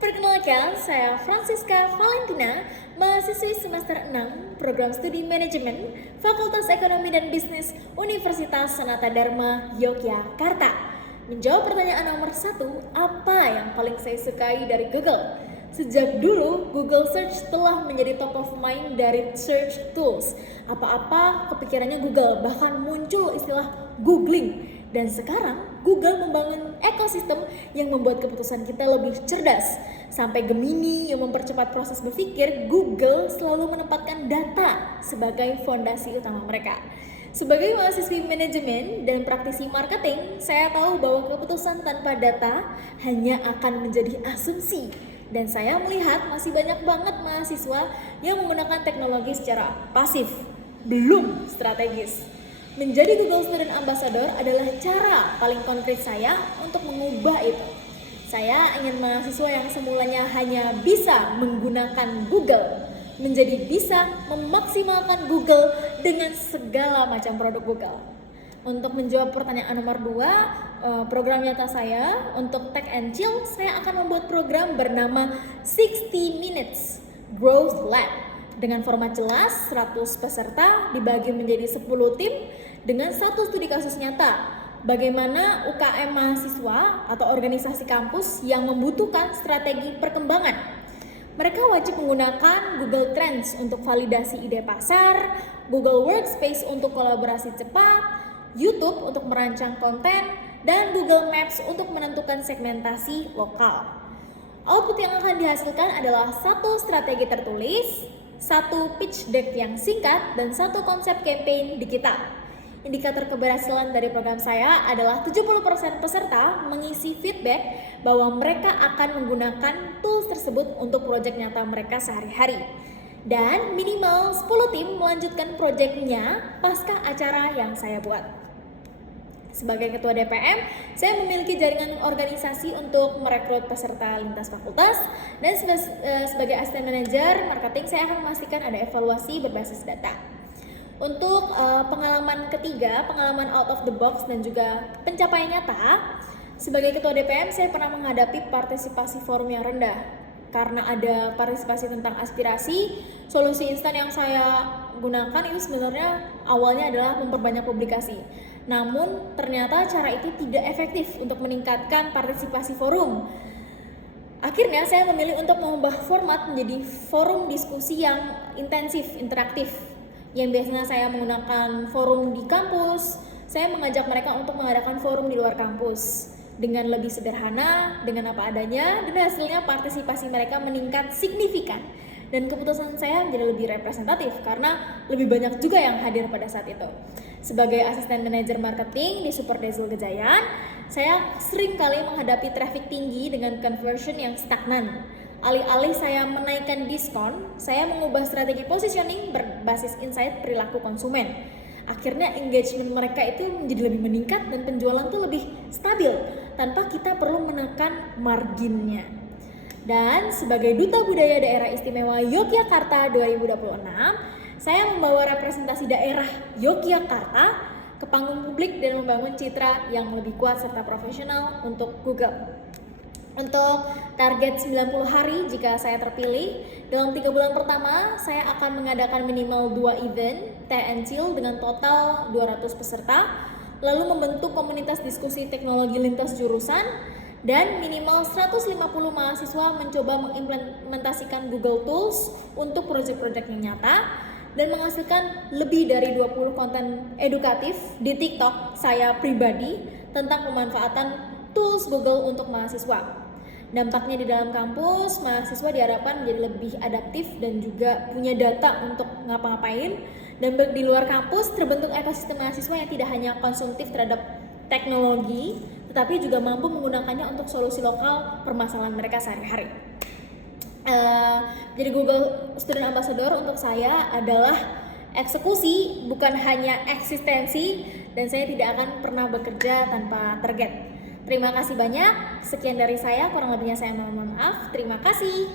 Perkenalkan, saya Francisca Valentina, mahasiswi semester 6, Program Studi Manajemen, Fakultas Ekonomi dan Bisnis, Universitas Sanata Dharma, Yogyakarta. Menjawab pertanyaan nomor 1, apa yang paling saya sukai dari Google? Sejak dulu, Google Search telah menjadi top of mind dari search tools. Apa-apa kepikirannya Google, bahkan muncul istilah googling. Dan sekarang, Google membangun ekosistem yang membuat keputusan kita lebih cerdas. Sampai Gemini yang mempercepat proses berpikir, Google selalu menempatkan data sebagai fondasi utama mereka. Sebagai mahasiswi manajemen dan praktisi marketing, saya tahu bahwa keputusan tanpa data hanya akan menjadi asumsi. Dan saya melihat masih banyak banget mahasiswa yang menggunakan teknologi secara pasif, belum strategis. Menjadi Google Student Ambassador adalah cara paling konkret saya untuk mengubah itu. Saya ingin mahasiswa yang semulanya hanya bisa menggunakan Google, menjadi bisa memaksimalkan Google dengan segala macam produk Google. Untuk menjawab pertanyaan nomor 2, program nyata saya untuk Tech and Chill, saya akan membuat program bernama 60 Minutes Growth Lab. Dengan format jelas, 100 peserta dibagi menjadi 10 tim dengan satu studi kasus nyata. Bagaimana UKM mahasiswa atau organisasi kampus yang membutuhkan strategi perkembangan. Mereka wajib menggunakan Google Trends untuk validasi ide pasar, Google Workspace untuk kolaborasi cepat, YouTube untuk merancang konten, dan Google Maps untuk menentukan segmentasi lokal. Output yang akan dihasilkan adalah satu strategi tertulis, satu pitch deck yang singkat, dan satu konsep campaign digital. Indikator keberhasilan dari program saya adalah 70% peserta mengisi feedback bahwa mereka akan menggunakan tools tersebut untuk proyek nyata mereka sehari-hari. Dan minimal 10 tim melanjutkan proyeknya pasca acara yang saya buat. Sebagai ketua DPM, saya memiliki jaringan organisasi untuk merekrut peserta lintas fakultas, dan sebagai asisten manajer marketing saya akan memastikan ada evaluasi berbasis data. Untuk pengalaman ketiga, pengalaman out of the box dan juga pencapaian nyata, sebagai ketua DPM saya pernah menghadapi partisipasi forum yang rendah. Karena ada partisipasi tentang aspirasi, solusi instan yang saya gunakan itu sebenarnya awalnya adalah memperbanyak publikasi. Namun ternyata cara itu tidak efektif untuk meningkatkan partisipasi forum. Akhirnya saya memilih untuk mengubah format menjadi forum diskusi yang intensif, interaktif. Yang biasanya saya menggunakan forum di kampus, saya mengajak mereka untuk mengadakan forum di luar kampus. Dengan lebih sederhana, dengan apa adanya, dan hasilnya partisipasi mereka meningkat signifikan. Dan keputusan saya menjadi lebih representatif karena lebih banyak juga yang hadir pada saat itu. Sebagai asisten manajer marketing di Super Dazzle Gejayan, saya sering kali menghadapi traffic tinggi dengan conversion yang stagnan. Alih-alih saya menaikkan diskon, saya mengubah strategi positioning berbasis insight perilaku konsumen. Akhirnya engagement mereka itu menjadi lebih meningkat dan penjualan tuh lebih stabil tanpa kita perlu menekan marginnya. Dan sebagai Duta Budaya Daerah Istimewa Yogyakarta 2026, saya membawa representasi daerah Yogyakarta ke panggung publik dan membangun citra yang lebih kuat serta profesional untuk Google. Untuk target 90 hari jika saya terpilih, dalam 3 bulan pertama saya akan mengadakan minimal 2 event Tech and Chill dengan total 200 peserta, lalu membentuk komunitas diskusi teknologi lintas jurusan, dan minimal 150 mahasiswa mencoba mengimplementasikan Google Tools untuk proyek-proyek yang nyata, dan menghasilkan lebih dari 20 konten edukatif di TikTok saya pribadi tentang pemanfaatan tools Google untuk mahasiswa. Dampaknya di dalam kampus, mahasiswa diharapkan menjadi lebih adaptif dan juga punya data untuk ngapa-ngapain. Dan di luar kampus terbentuk ekosistem mahasiswa yang tidak hanya konsumtif terhadap teknologi, tetapi juga mampu menggunakannya untuk solusi lokal permasalahan mereka sehari-hari. Jadi Google Student Ambassador untuk saya adalah eksekusi, bukan hanya eksistensi, dan saya tidak akan pernah bekerja tanpa target. Terima kasih banyak, sekian dari saya, kurang lebihnya saya mohon maaf, terima kasih.